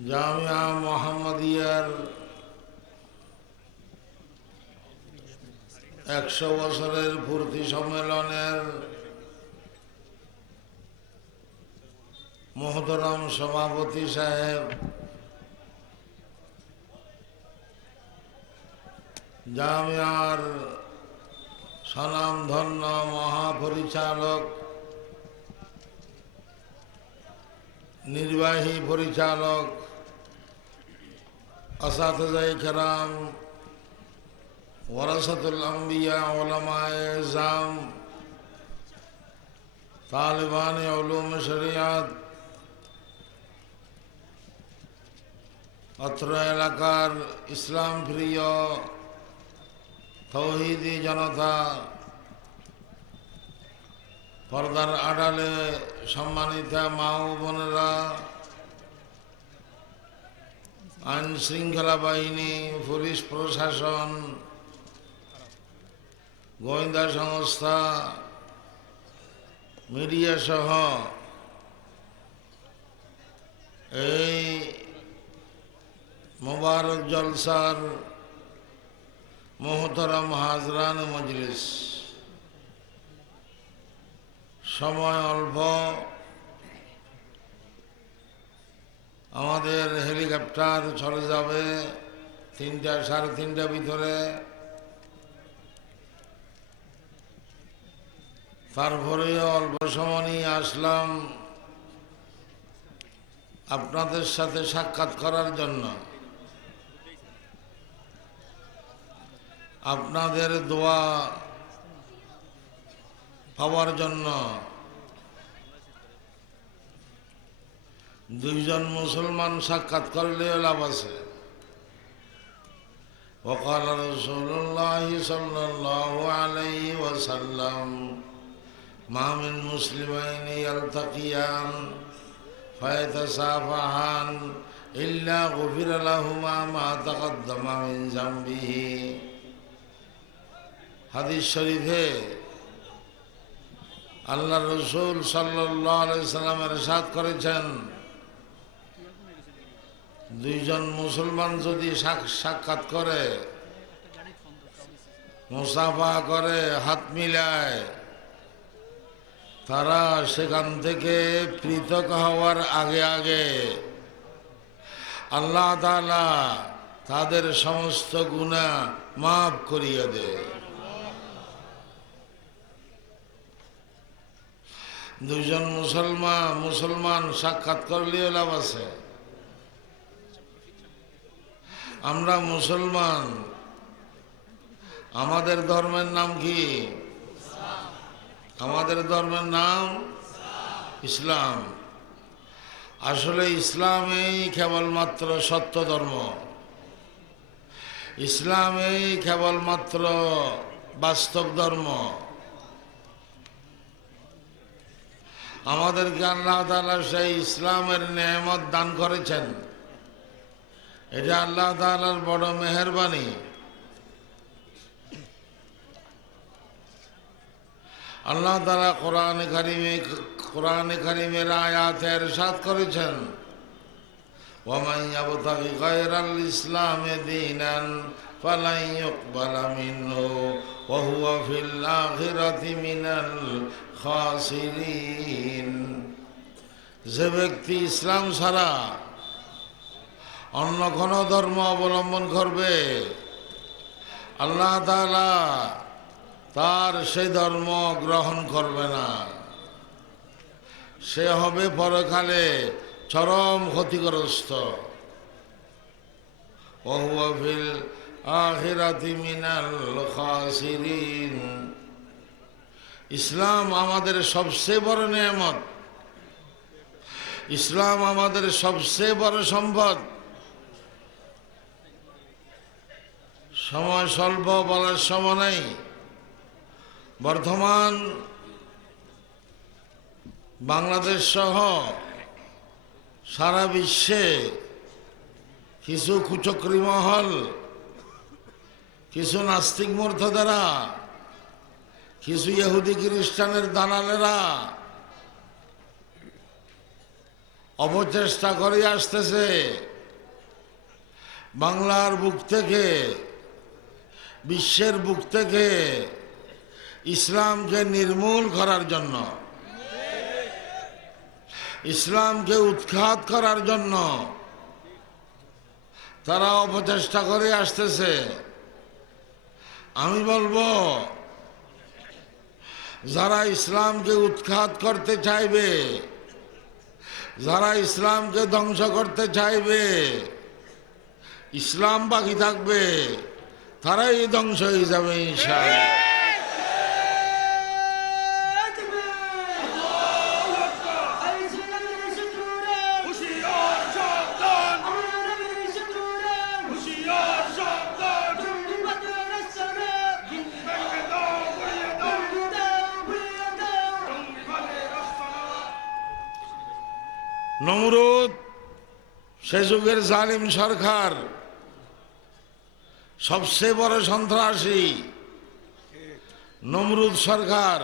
জামিয়া মোহাম্মদিয়ার একশো বছরের পূর্তি সম্মেলনের মোহতরম সভাপতি সাহেব জামিয়ার স্বনামধন্য মহাপরিচালক নির্বাহী পরিচালক আসাদাই কেরাম ওরাসাতুল আম্বিয়া তালেবান উলুম শরিয়াত, অত্র এলাকার ইসলাম প্রিয় তৌহিদি জনতা, পর্দার আড়ালে সম্মানিতা মা ও বোনেরা আইন শৃঙ্খলা বাহিনী পুলিশ প্রশাসন, গোয়েন্দা সংস্থা, মিডিয়া সহ এই মোবারক জলসার মোহতরম হাজরান মজলিস। সময় অল্প। আমাদের হেলিকপ্টার চলে যাবে তিনটা, সাড়ে তিনটা ভিতরে। তারপরে অল্প সময় আসলাম আপনাদের সাথে সাক্ষাৎ করার জন্য। আপনাদের দোয়া পাওয়ার জন্য। দুইজন মুসলমান সাক্ষাৎ করলে লাভ আছে وقال رسول الله صلى الله عليه وسلم ما من مسلمين يلتقيان فيتصافحان إلا غفر لهما ما تقدم من ذنبه হাদিস শরীফে আল্লাহ রসুল সাল্লামের সাথ করেছেন দুইজন মুসলমান যদি সাক্ষাৎ করে, মুসাফা করে, হাত মিলায়, তারা সেখান থেকে পৃথক হওয়ার আগে আগে আল্লাহ তালা তাদের সমস্ত গুণা মাফ করিয়ে দেয়। দুজন মুসলমান মুসলমান সাক্ষাৎ করলেও লাভ আছে। আমরা মুসলমান। আমাদের ধর্মের নাম কি? আমাদের ধর্মের নাম ইসলাম। আসলে ইসলামেই কেবলমাত্র সত্য ধর্ম। ইসলামেই কেবলমাত্র বাস্তব ধর্ম। আমাদেরকে আল্লাহ তালা সেই ইসলামের নিয়ামত দান করেছেন। এটা আল্লাহ তালার বড় মেহরবানি আল্লাহ তালা কোরআন কারিমে কোরআন কারিমের আয়াতের সাথ করেছেন ومن يبتغي غير الإسلام دينا فلن يقبل منه وهو في الآخرة من الخاسرين যে ব্যক্তি ইসলাম ছাড়া অন্য কোনো ধর্ম অবলম্বন করবে। আল্লাহ তালা তার সেই ধর্ম গ্রহণ করবে না। সে হবে পরকালে চরম ক্ষতিগ্রস্ত। ওহুয়াফিল ইসলাম আমাদের সবচেয়ে বড় নিয়ামত। ইসলাম আমাদের সবচেয়ে বড় সম্পদ। সময় স্বল্প, বলার সময় নেই। বর্তমান বাংলাদেশ সহ সারা বিশ্বে কিছু কুচক্রি মহল, কিছু নাস্তিক মূর্ধদারা কিছু ইহুদি খ্রিস্টানের দালালেরা অপচেষ্টা করে আসতেছে। বাংলার বুক থেকে বিশ্বের বুক থেকে ইসলামকে নির্মূল করার জন্য, ইসলামকে উৎখাত করার জন্য তারা অপচেষ্টা করে আসতেছে। আমি বলব, যারা ইসলামকে উৎখাত করতে চাইবে, যারা ইসলামকে ধ্বংস করতে চাইবে, ইসলাম বাকি থাকবে। তারাই ধ্বংস হয়ে যাবে নমরুদ সে যুগের জালিম সরকার। সবচেয়ে বড় সন্ত্রাসী নমরুদ সরকার।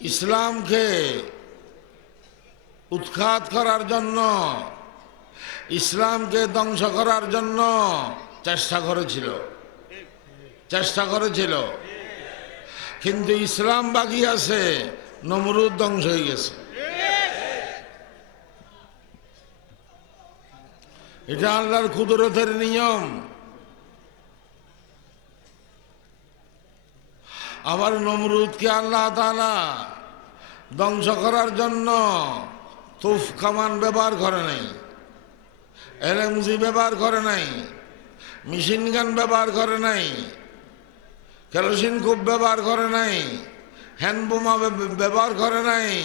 ইসলামকে উৎখাত করার জন্য, ইসলামকে ধ্বংস করার জন্য চেষ্টা করেছিল। চেষ্টা করেছিল। কিন্তু ইসলাম বাকি আছে, নমরুদ ধ্বংস হয়ে গেছে। এটা আল্লাহর কুদরতের নিয়ম। আবার নমরুদকে আল্লাহ তাআলা ধ্বংস করার জন্য তুফ কামান ব্যবহার করে নাই, এলএমজি ব্যবহার করে নাই, মেশিন গান ব্যবহার করে নাই, কেরোসিন কূপ ব্যবহার করে নাই, হ্যান্ড বোমা ব্যব- ব্যবহার করে নাই।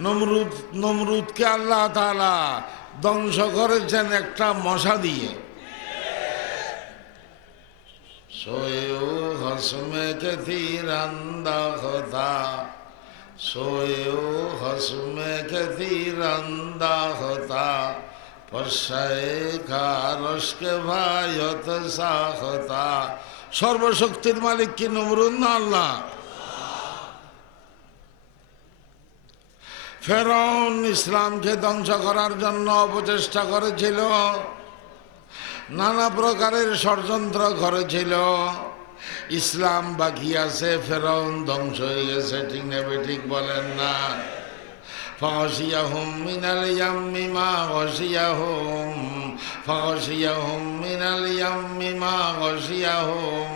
নমরুদ, নমরুদকে আল্লাহ তাআলা ধ্বংস করেছেন একটা মশা দিয়ে। সোয়েও হসমে কেথির হতা সোয়েও হসমে কেথির হতা সর্বশক্তির মালিক কি নমরুদ আল্লাহ? ফেরন ইসলামকে ধ্বংস করার জন্য অপচেষ্টা করেছিল নানা প্রকারের ষড়যন্ত্র করেছিল ইসলাম বাকি আছে ফেরন ধ্বংস হয়ে গেছে ঠিক নেবে ঠিক বলেন না فغشيهم من اليم ما غشيهم فغشيهم من اليم ما غشيهم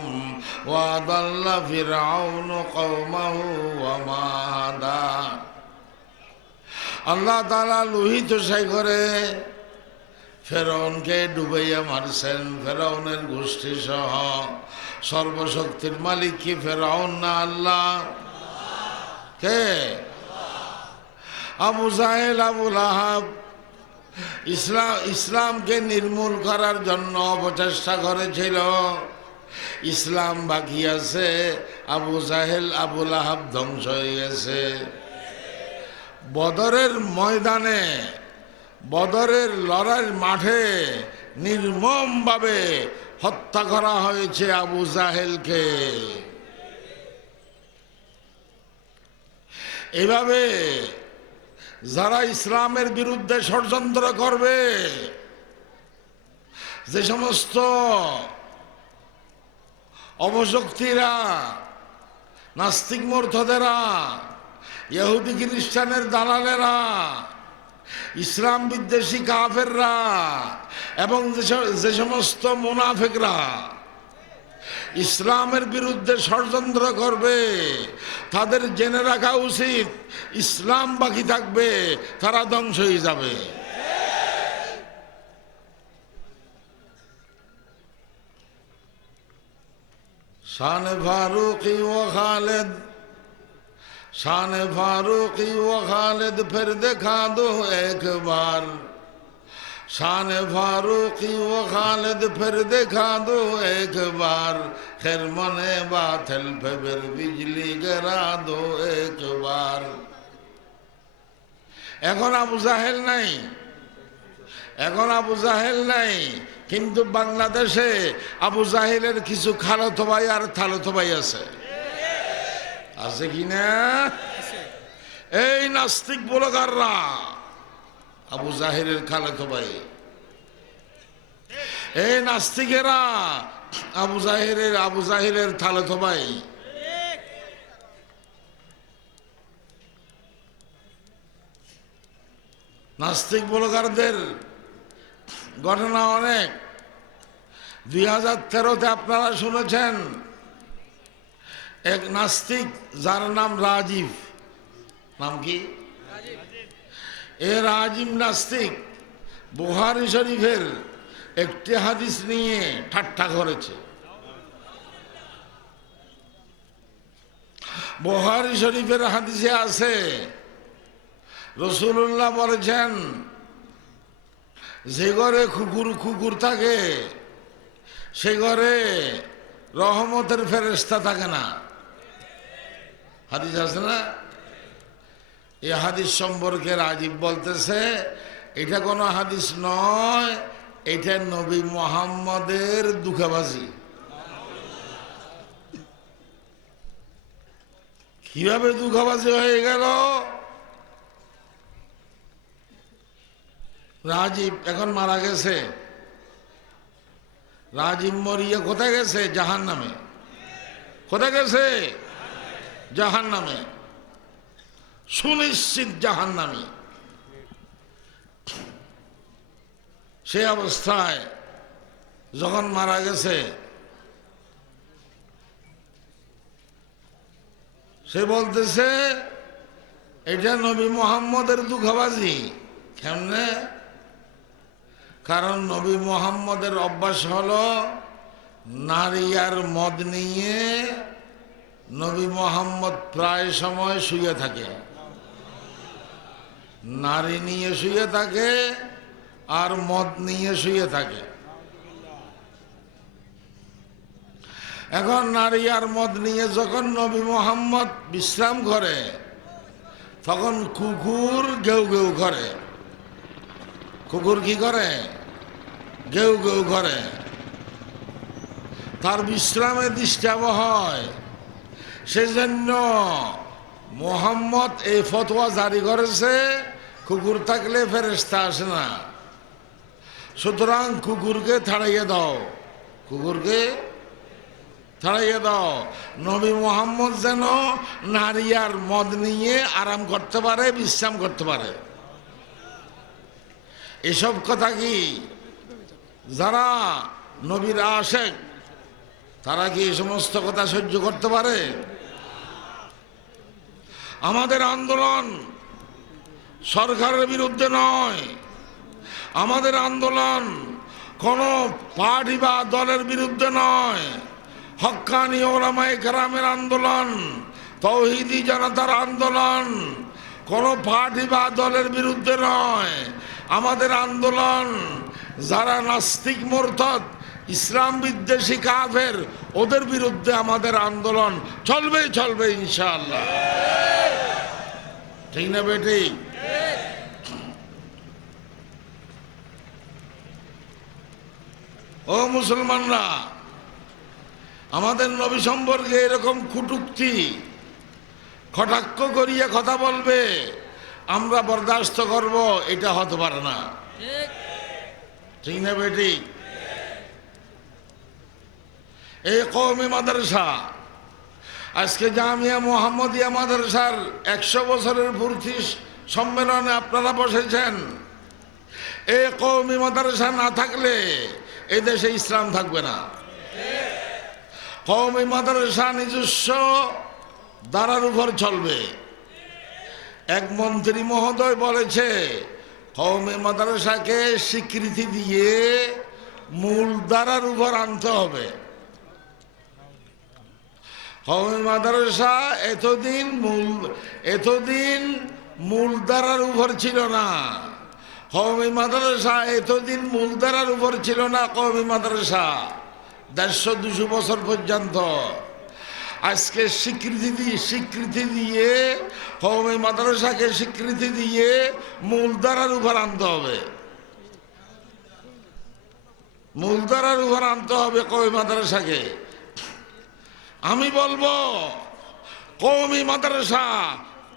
وأضل فرعون قومه وما هدى আল্লাহ তালা লোহিত সাগরে ফেরাউনকে ডুবাইয়া মারছেন। ফেরাউনের গোষ্ঠী সহ সর্বশক্তির মালিক কি ফেরাউন না আল্লাহ? কে? আবু জাহেল আবুল আহাব ইসলাম ইসলামকে নির্মূল করার জন্য অপচেষ্টা করেছিল। ইসলাম বাকি আছে, আবু জাহেল আবুল আহাব ধ্বংস হয়ে গেছে। বদরের ময়দানে, বদরের লড়াইয়ের মাঠে নির্মমভাবে হত্যা করা হয়েছে আবু জাহেলকে। এভাবে যারা ইসলামের বিরুদ্ধে ষড়যন্ত্র করবে, যে সমস্ত অবশক্তিরা, নাস্তিক মূর্খদেরা ইহুদি খ্রিস্টানের দালালেরা, ইসলাম বিদ্বেষী কাফেররা, এবং যে সমস্ত মুনাফেকরা ইসলামের বিরুদ্ধে ষড়যন্ত্র করবে, তাদের জেনে রাখা উচিত, ইসলাম বাকি থাকবে, তারা ধ্বংস হয়ে যাবে। শান ফারুকি ও খালেদ शान फारूकी व खालिद फिर दिखा दो एक बार शान फारूकी व खालिद फिर दिखा दो एक बार खैर मने बाथल पे फिर बिजली गिरा दो एक बार এখন আবু জাহেল নাই এখন আবু জাহেল নাই কিন্তু বাংলাদেশে আবু জাহেলের কিছু খালতো ভাই আর থালতো ভাই আছে আছে কি না? এই নাস্তিক বলগাররা, আবু জাহিরের খালেতো ভাই। এই নাস্তিকেরা, আবু জাহিরের আবু জাহিরের খালেতো ভাই। নাস্তিক বলগারদের ঘটনা অনেক। দুই হাজার তেরোতে আপনারা শুনেছেন এক নাস্তিক, যার নাম রাজীব। নাম কি? এ রাজীব নাস্তিক বুহারি শরীফের একটি হাদিস নিয়ে ঠাট্টা করেছে। বুহারি শরীফের হাদিসে আছে রসুল্লাহ বলেছেন, যে ঘরে কুকুর কুকুর থাকে, সে ঘরে রহমতের ফেরেস্তা থাকে না। হাদিস আছে না? এই হাদিস সম্পর্কে রাজীব বলতেছে, এটা কোনো হাদিস নয়, এটা নবী মোহাম্মদের দুঃখাবাজি। কীভাবে দুঃখাবাজি হয়ে গেল? রাজীব এখন মারা গেছে। রাজীব মরিয়া কোথায় গেছে? জাহান নামে কোথায় গেছে? জাহান নামে সুনিশ্চিত জাহান নামে সে অবস্থায় যখন মারা গেছে, সে বলতেছে, এটা নবী মোহাম্মদের দুঃখবাজি। কেমনে? কারণ নবী মোহাম্মদের অভ্যাস হলো, নারী আর মদ নিয়ে নবী মোহাম্মদ প্রায় সময় শুয়ে থাকে। নারী নিয়ে শুয়ে থাকে আর মদ নিয়ে শুয়ে থাকে। এখন নারী আর মদ নিয়ে যখন নবী মোহাম্মদ বিশ্রাম করে, তখন কুকুর গেউ গেউ করে। কুকুর কি করে? গেউ গেউ করে। তার বিশ্রামে ডিস্টার্ব হয় সেজন্য মোহাম্মদ এই ফতোয়া জারি করেছে, কুকুর থাকলে ফেরেস্তা আসে না। সুতরাং কুকুরকে ছাড়াইয়ে দাও, কুকুরকে ছাড়াইয়ে দাও। নবী মোহাম্মদ যেন নারী আর মদ নিয়ে আরাম করতে পারে, বিশ্রাম করতে পারে। এসব কথা কি যারা নবীর আশেক, তারা কি এই সমস্ত কথা সহ্য করতে পারে? আমাদের আন্দোলন সরকারের বিরুদ্ধে নয়। আমাদের আন্দোলন কোনো পার্টি বা দলের বিরুদ্ধে নয়। হক্কানি ওলামাই গ্রামের আন্দোলন, তৌহিদি জনতার আন্দোলন কোনো পার্টি বা দলের বিরুদ্ধে নয়। আমাদের আন্দোলন যারা নাস্তিক মোরতদ ইসলাম বিদ্বেষী কাফের ওদের বিরুদ্ধে আমাদের আন্দোলন চলবেই চলবে ইনশাআল্লাহ। ঠিক না বেটি? ও মুসলমানরা আমাদের নবী সম্পর্কে এরকম কুটুক্তি কটাক্ষ করিয়ে কথা বলবে আমরা বরদাস্ত করব এটা হতে পারে না। ঠিক না বেটি? এই কৌমি মাদ্রাসা। আজকে জামিয়া মোহাম্মদিয়া মাদ্রাসার একশো বছরের পূর্তি সম্মেলনে আপনারা বসেছেন। এই কৌমি মাদ্রাসা না থাকলে এই দেশে ইসলাম থাকবে না। কৌমি মাদ্রাসা নিজস্ব দ্বারার উপর চলবে। এক মন্ত্রী মহোদয় বলেছে কৌমি মাদ্রাসাকে স্বীকৃতি দিয়ে মূল দ্বারার উপর আনতে হবে। কৌমি মাদ্রাসা এতদিন মূল এতদিন মূল দ্বারার উপর ছিল না। কৌমি মাদ্রাসা এতদিন মূল দ্বারার উপর ছিল না কৌমি মাদ্রাসা। দেড়শো দুশো বছর পর্যন্ত। আজকে স্বীকৃতি দিয়ে স্বীকৃতি দিয়ে কৌমি মাদ্রাসাকে স্বীকৃতি দিয়ে মূল দ্বারার উপর আনতে হবে। মূল দ্বারার উপর আনতে হবে কৌমি মাদ্রাসাকে। আমি বলব কৌমি মাদ্রাসা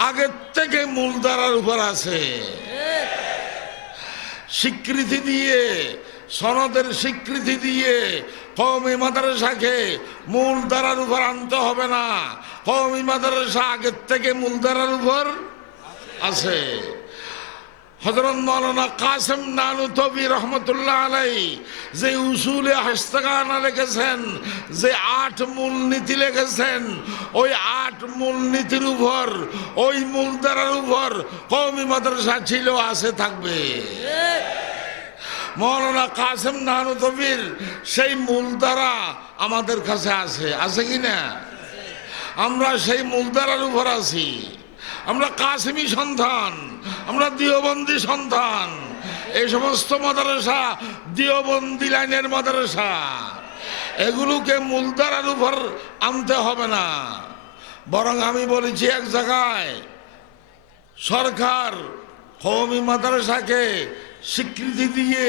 আগের থেকে মূলধারার উপর আছে। স্বীকৃতি দিয়ে, সনদের স্বীকৃতি দিয়ে কৌমি মাদ্রাসাকে মূল ধারার উপর আনতে হবে না। কৌমি মাদ্রাসা আগের থেকে মূল ধারার উপর আছে। হজরত মৌলানা কাসেম নানু তবি রহমতুল্লাহ আলাই যে উসুলে হস্তগানা লিখেছেন, যে আট মূলনীতি লিখেছেন, ওই আট মূলনীতির উপর, ওই মূলধারার উপর কৌমি মাদ্রাসা ছিল, আছে, থাকবে। মৌলানা কাসেম নানু তবির সেই মূলধারা আমাদের কাছে আছে আছে কি না? আমরা সেই মূলধারার উপর আছি। আমরা কাশ্মী সন্তান। আমরা দিওবন্দি সন্তান। এই সমস্ত মাদ্রাসা দিওবন্দি লাইনের মাদ্রাসা। এগুলোকে মূলধারার উপর আনতে হবে না। বরং আমি বলেছি এক জায়গায় সরকার কৌমি মাদ্রাসাকে স্বীকৃতি দিয়ে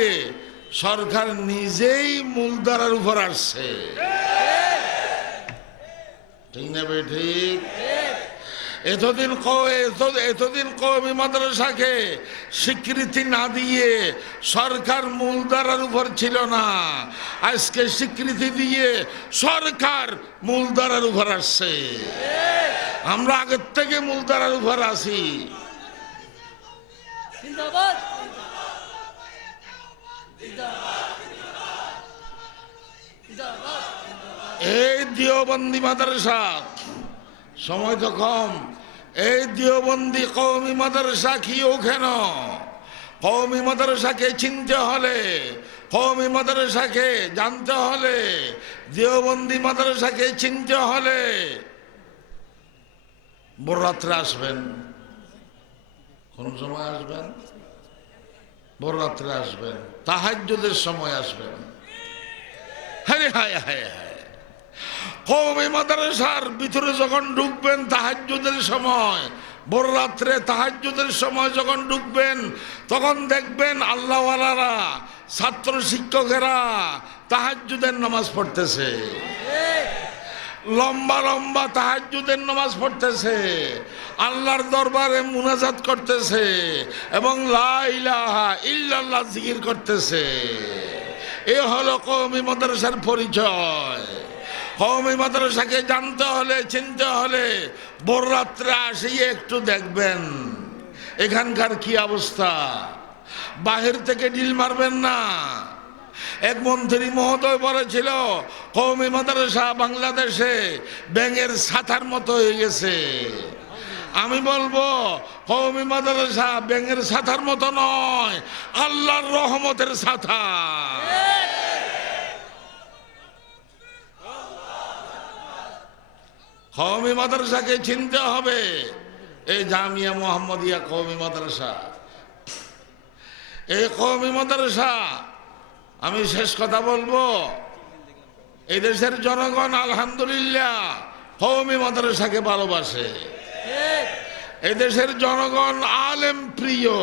সরকার নিজেই মূলধারার উপর আসছে। ঠিক না বে ঠিক? এতদিন এতদিন কৌমি মাদ্রাসাকে স্বীকৃতি না দিয়ে সরকার মূলধারার উপর ছিল না। আজকে স্বীকৃতি দিয়ে সরকার মূলধারার উপর আসছে। আমরা আগের থেকে মূলধারার উপর আছি। জিন্দাবাদ। এই দিওবন্দি মাদ্রাসা সময় তো কম। এই দিওবন্দি কৌমি মাদ্রাসা কিও কেন কৌমি মাদ্রাসাকে চিনতে হলে কৌমি মাদ্রাসাকে জানতে হলে, দিওবন্দি মাদ্রাসাকে চিনতে হলে বড়রাত্রে আসবেন। কোন সময় আসবেন? বড়রাত্রে আসবেন। তাহাজ্যদের সময় আসবেন। হায় হায় হায়। কৌমি মাদ্রাসার ভিতরে যখন ঢুকবেন তাহাজ্জুদের সময় বড় রাত্রে সময় যখন ঢুকবেন, তখন দেখবেন আল্লাহওয়ালারা, ছাত্র শিক্ষকেরা তাহাজ্জুদের নামাজ পড়তেছে। লম্বা লম্বা তাহাজ্জুদের নামাজ পড়তেছে। আল্লাহর দরবারে মুনাজাত করতেছে এবং লা ইলাহা ইল্লাল্লাহ জিকির করতেছে। এ হলো কৌমি মাদ্রাসার পরিচয়। কৌমি মাদ্রাসাকে জানতে হলে, চিনতে হলে ভোর রাত্রে আসিয়ে একটু দেখবেন। এখানকার কি অবস্থা? বাহির থেকে ডিল মারবেন না। এক মন্ত্রী মহোদয় বলেছিল কৌমি মাদ্রাসা বাংলাদেশে ব্যাঙের ছাতার মতো হয়ে গেছে। আমি বলব কৌমি মাদ্রাসা ব্যাঙের ছাতার মতো নয়, আল্লাহর রহমতের ছাতা। কৌমি মাদ্রাসাকে চিনতে হবে। এই জামিয়া মোহাম্মদিয়া কৌমি মাদ্রাসা। এই কৌমি মাদ্রাসা, আমি শেষ কথা বলব। এই দেশের জনগণ আলহামদুলিল্লাহ কৌমি মাদ্রাসাকে ভালোবাসে। এই দেশের জনগণ আলেম প্রিয়,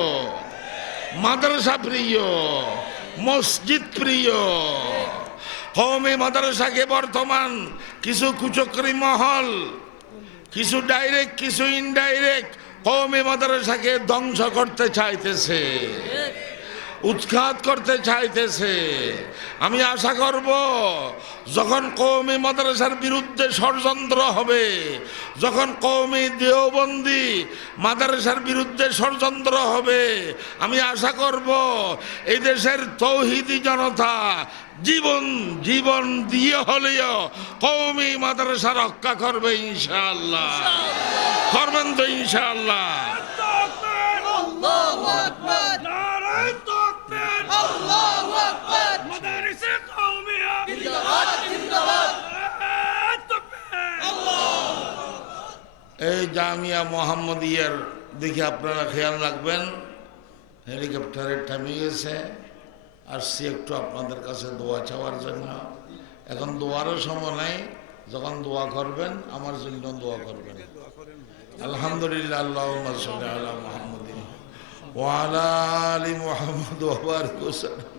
মাদ্রাসা প্রিয়, মসজিদ প্রিয় কৌমি মাদ্রাসাকে বর্তমান, কিছু কুচক্রি মহল, কিছু ডাইরেক্ট কিছু ইনডাইরেক্ট কৌমি মাদ্রাসাকে ধ্বংস করতে চাইতেছে। উৎখাত করতে চাইতেছে। আমি আশা করব যখন কৌমি মাদ্রাসার বিরুদ্ধে ষড়যন্ত্র হবে যখন কৌমি দেওবন্দি মাদ্রাসার বিরুদ্ধে ষড়যন্ত্র হবে আমি আশা করব এই দেশের তৌহিদি জনতা জীবন জীবন দিয়ে হলেও কৌমি মাদ্রাসা রক্ষা করবে ইনশাআল্লাহ। করবেন তো ইনশাআল্লাহ। আল্লাহু আকবার। নারায়ে আল্লাহু এই জামিয়া মোহাম্মদিয়ার দিকে আপনারা খেয়াল রাখবেন, হেলিকপ্টারে থামিয়ে গেছে আসছি একটু আপনাদের কাছে দোয়া চাওয়ার জন্য। এখন দোয়ারও সময় নাই, যখন দোয়া করবেন, আমার জন্য দোয়া করবেন। আলহামদুলিল্লাহ আল্লাহ আলা মোহাম্মদিন ওয়ালা আলী মোহাম্মদ ওয়াবারিক ওয়াসাল্লাম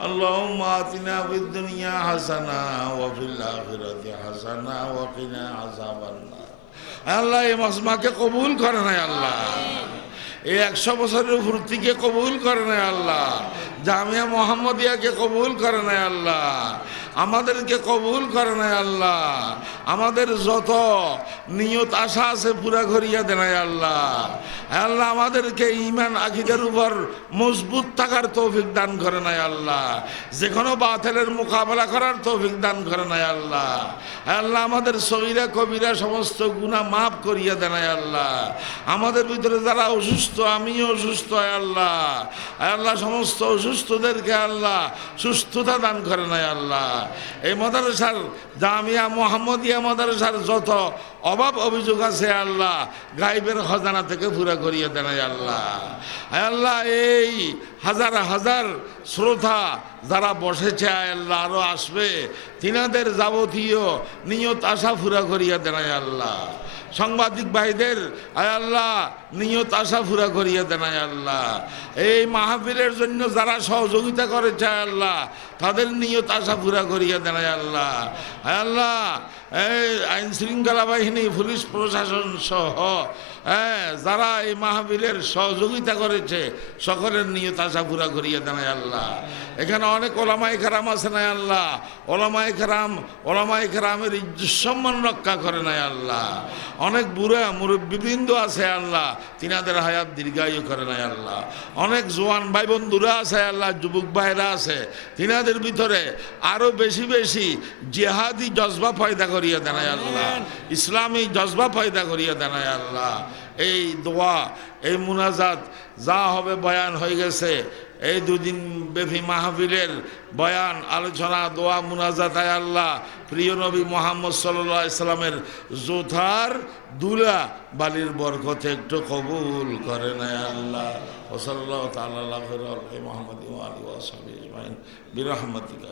اللهم آتنا في الدنيا حسنة وفي الآخرة حسنة وقنا عذاب النار আল্লাহ এই মজমাকে কবুল করে নাই আল্লাহ এই একশো বছরের ভর্তিকে কবুল করে নাই আল্লাহ জামিয়া মোহাম্মদিয়াকে কবুল করে নাই আল্লাহ আমাদেরকে কবুল করে নাই আল্লাহ। আমাদের যত নিয়ত আশা আছে পুরা করিয়া দেনাই আল্লাহ। আল্লাহ, আমাদেরকে ইমান আকিদের উপর মজবুত থাকার তৌফিক দান করে নাই আল্লাহ। যে কোনো বাতিলের মোকাবেলা করার তৌফিক দান করে নাই আল্লাহ। আল্লাহ, আমাদের সগিরা, কবিরা সমস্ত গুণা মাফ করিয়া দেনাই আল্লাহ। আমাদের ভিতরে যারা অসুস্থ, আমিও অসুস্থ আল্লাহ। আল্লাহ, সমস্ত অসুস্থদেরকে আল্লাহ সুস্থতা দান করে নাই আল্লাহ। এই মাদ্রাসার জামিয়া মোহাম্মদিয়া মাদ্রাসার যত অভাব অভিযোগ আছে, আল্লাহ গাইবের খজানা থেকে পুরা করিয়ে দেন আল্লাহ। আল্লাহ, এই হাজার হাজার শ্রোতা যারা বসেছে আল্লাহ, আরও আসবে, তিনাদের যাবতীয় নিয়ত আশা পুরা করিয়া দেন আল্লাহ। সাংবাদিক ভাইদের, আয় আল্লাহ নিয়ত আশা পুরা করিয়া দেন আল্লাহ। এই মাহফিলের জন্য যারা সহযোগিতা করেছে আল্লাহ, তাদের নিয়ত আশা পুরা করিয়া দেন আল্লাহ। আল্লাহ, এই আইন শৃঙ্খলা বাহিনী, পুলিশ প্রশাসন সহ হ্যাঁ যারা এই মাহফিলের সহযোগিতা করেছে, সকলের নিয়ত আশা পুরা করিয়া দেন আল্লাহ। এখানে অনেক ওলামাই খারাম আছে না আল্লাহ। ওলামাই খারাম ওলামাই খারামের সম্মান রক্ষা করে নাই আল্লাহ। অনেক বুড়া মুরব্বীবৃন্দ আছে আল্লাহ তিনাদের হায়াত দীর্ঘায়ু করেন আয় আল্লাহ। অনেক জোয়ান ভাই বন্ধুরা আছে আল্লাহ যুবক ভাইরা আছে। তিনাদের ভিতরে আরও বেশি বেশি জেহাদি জজবা পয়দা করিয়া দেনায় আল্লাহ। ইসলামী জজবা পয়দা করিয়া দেনায় আল্লাহ। এই দোয়া এই মুনাজাত যা হবে বয়ান হয়ে গেছে। এই দুদিন ব্যাপী মাহফিলের বয়ান, আলোচনা, দোয়া, মুনাজাত আল্লাহ, প্রিয় নবী মোহাম্মদ সাল্লাহ ইসলামের জোথার দুলা বালির বরকতে একটু কবুল করে নেয় আল্লাহ। ওসল্লাহ তাল্লাহ মোহাম্মদ বিরহমতিকা